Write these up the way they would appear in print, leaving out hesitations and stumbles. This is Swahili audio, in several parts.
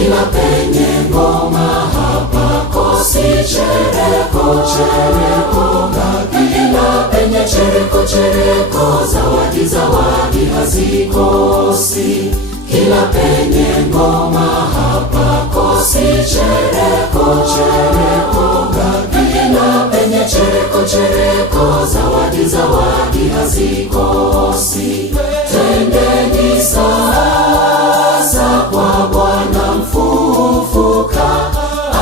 kila penye ngoma hapakosi chereko, chereko. Kila penye chereko, chereko, zawadi, zawadi hazikosi. Kila penye ngoma hapakosi chereko, chereko. Kila penye chereko, chereko, zawadi, zawadi hazikosi. Twendeni sasa kwa Bwana mfufuka,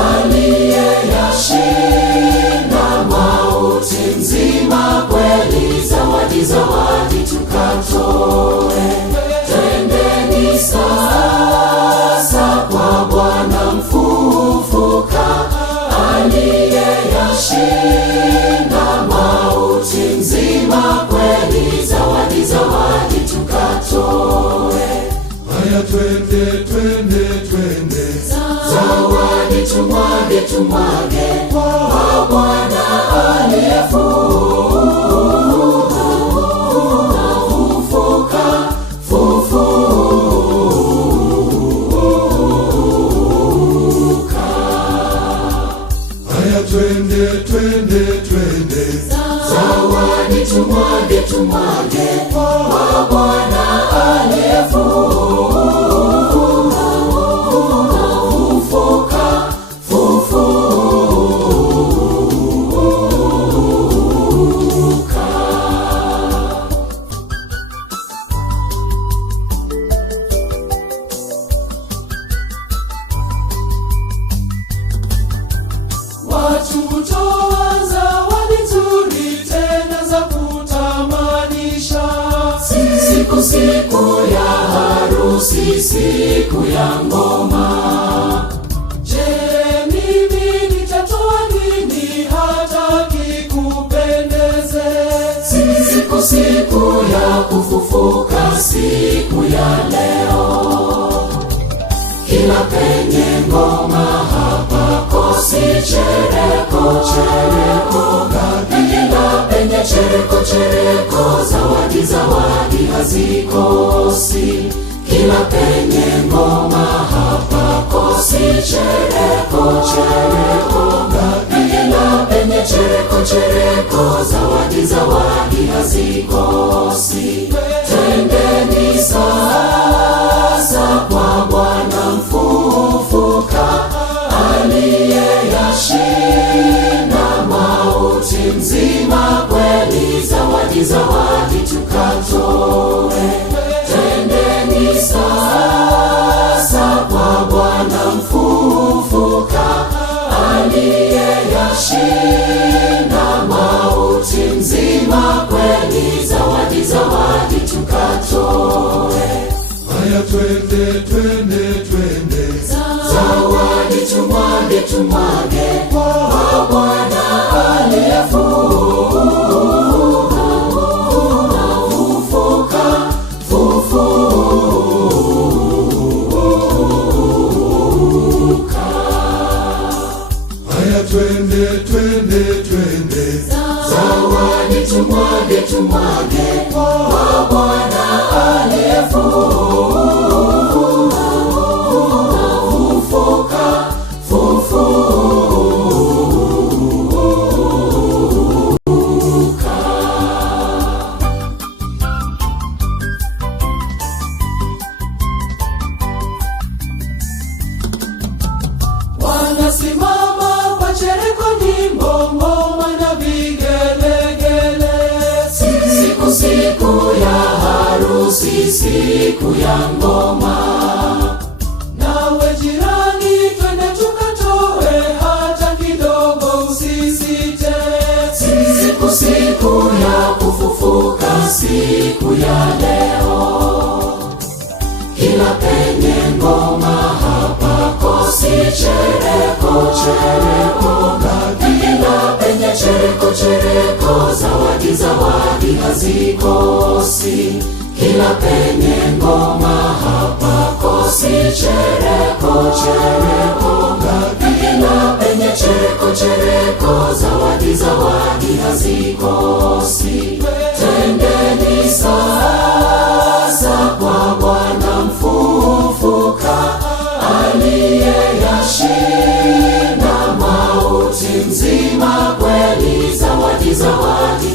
aliyeyashinda mauti nzima kweli. Zawadi, zawadi tukatoe. Twendeni sasa kwa Bwana mfufuka, aliyeyashinda mauti nzima kweli. Zawadi, zawadi tukatoe. Haya twende, twende, twende, zawadi tumwage, tumwage kwa Bwana aliyefufuka, fufuka. Haya twende, twende, twende, zawadi tumwage, tumwage kwa Bwana aliyefufuka, fufuka. Watu hutoa zawadi nzuri tena za kutamanisha, siku, siku ya harusi, siku ya ngoma. Je, mimi nitatoa nini hata kikupendeze? Siku, siku ya kufufuka, siku ya leo. Kila penye ngoma hapakosi chereko, chereko. Kila penye chereko, chereko, zawadi, zawadi hazikosi. Kila penye ngoma hapakosi chereko, chereko. Kila penye chereko, chereko, zawadi, zawadi hazikosi. Twendeni sasa kwa Bwana mfufuka, aliyeyashinda mauti nzima kweli. Zawadi, zawadi tukatoe. Twendeni sasa kwa Bwana mfufuka, aliyeyashinda mauti nzima kweli. Zawadi, zawadi tukatoe. haya twende, twende, twende, zawadi tumwage, tumwage kwa Bwana aliyefufuka, fufuka. haya twende, twende, twende, zawadi tumwage, tumwage kwa Bwana aliyefufuka, fufuka. Wanasimama kwa chereko, nyimbo, ngoma na vigelegele. Siku, siku ya harusi, siku ya ngoma. Nawe jirani, twende tukatoe hata kidogo, usisite. Siku, siku ya kufufuka, siku ya leo. Kila penye ngoma hapakosi chereko, chereko. Kila penye chereko, chereko, zawadi, zawadi hazikosi. Kila penye ngoma hapakosi chereko, chereko. Kila penye chereko, chereko, zawadi, zawadi hazikosi. Twendeni sasa kwa Bwana mfufuka, aliyeyashinda mauti, mzima kweli, zawadi, zawadi